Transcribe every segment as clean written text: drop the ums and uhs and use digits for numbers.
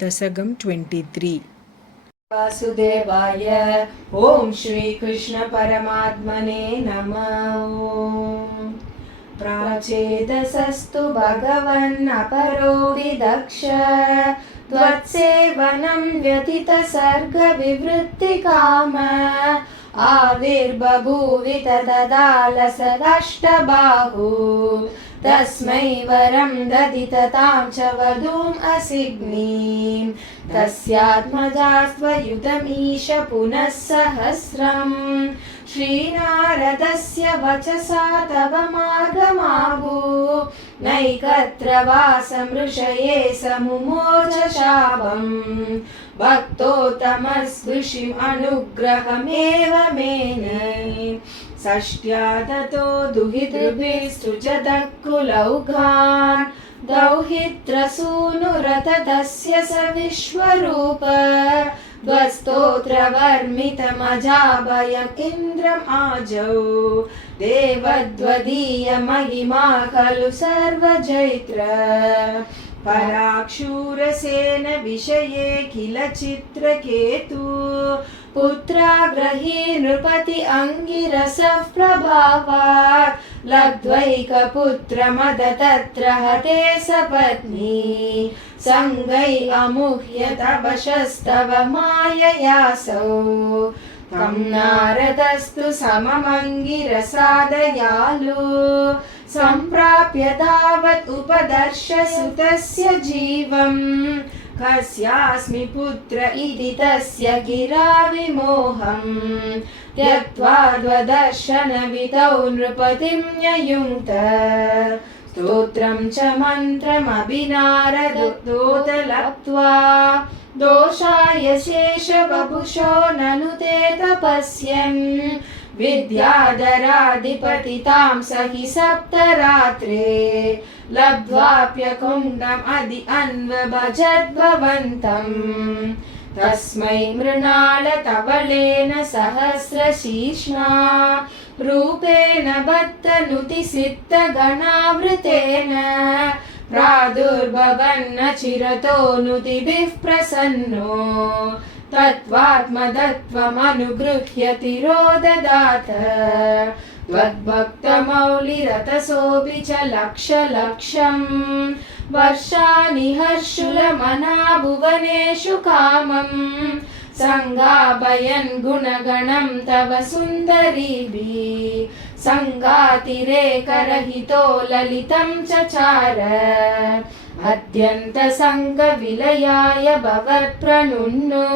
दशकं 23। वासुदेवाय ॐ श्रीकृष्ण परमात्मने नमः। प्राचेदसस्तु भगवन्नपरो विदक्ष त्वत्सेवनं व्यथितसर्गविवृत्तिकाम आविर्बभूवि तदालसदष्टबाहु तस्मै वरं ददिततां च वधूम् असिग्नीं तस्यात्मजास्त्वयुतमीश पुनः सहस्रम् श्रीनारदस्य वचसा तव मार्गमाहु नैकत्र वासमृषये समुमोच शापम् भक्तोत्तमस्पृशिम् अनुग्रहमेव मेने षष्ट्या ततो दुहितृभिस्तृजतः कुलौघान् दौहित्रसूनुरतस्य स विश्वरूप त्वस्तोत्रवर्मितमजाभयम् इन्द्रम् आजौ देवद्वदीय महिमा खलु सर्वजैत्र पराक्षूरसेन विषये किल चित्रकेतु पुत्राग्रही नृपति अङ्गिरसः प्रभावात् लब्ध्वैकपुत्रमद तत्र हते सपत्नी सङ्गै अमुह्य तपशस्तव माययासौ तं नारदस्तु सममङ्गिरसादयालु सम्प्राप्य तावत् उपदर्श सुतस्य जीवम् कस्यास्मि पुत्र इति तस्य गिरा विमोहम् त्यक्त्वा द्वदर्शनविधौ नृपतिं न्ययुङ्क्त स्तोत्रं च मन्त्रमभिनारदोदलप्त्वा दोषाय शेषवपुषो ननु ते तपस्यन् विद्याधराधिपति तां सहि सप्तरात्रे लब्ध्वाप्यकुण्डम् अधि अन्वभजद्भवन्तम् तस्मै मृणाल तवलेन सहस्रशीर्ष्णा रूपेण बद्धनुति सिद्धगणावृतेन प्रादुर्भवन्न चिरतो नुतिभिः प्रसन्नो तत्त्वात्मदत्वमनुगृह्य तिरोददात त्वद्भक्तमौलिरतसोऽपि च लक्षलक्षम् वर्षाणि हर्षुलमना भुवनेषु कामम् सङ्गापयन् गुणगणं तव सुन्दरीभिः सङ्गातिरेकरहितो ललितं चचार अत्यन्तसङ्गविलयाय भवत्प्रणुन्नो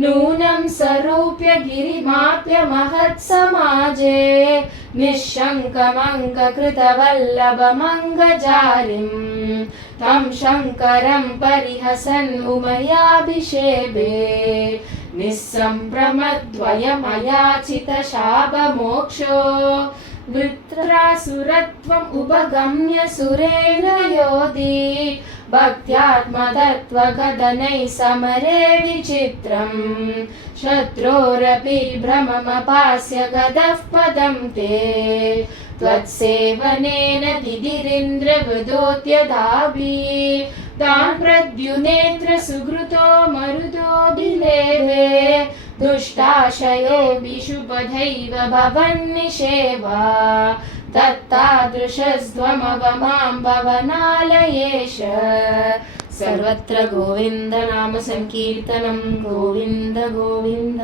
नूनं सरूप्य गिरिमाप्य महत्समाजे निःशङ्कमङ्ककृतवल्लभमङ्गजारिम् तं शङ्करं परिहसन् उमयाभिषेवे निःसम्भ्रमद्वयमयाचितशापमोक्षो वृत्रासुरत्वम् उपगम्य सुरेण योधि भक्त्यात्मतत्त्वगदनैः समरे विचित्रम् शत्रोरपि भ्रममपास्य गतः पदं ते त्वत्सेवनेन दिदिरिन्द्रवृदोत्यदाभिः तान् प्रद्युनेत्र सुहृतो मरुदोऽभिलेवे दुष्टाशयोऽभिषुपथैव भवन्निषेवा तत्तादृशस्त्वमवमां भवनालयेश सर्वत्र गोविन्द नाम संकीर्तनं गोविन्द गोविन्द।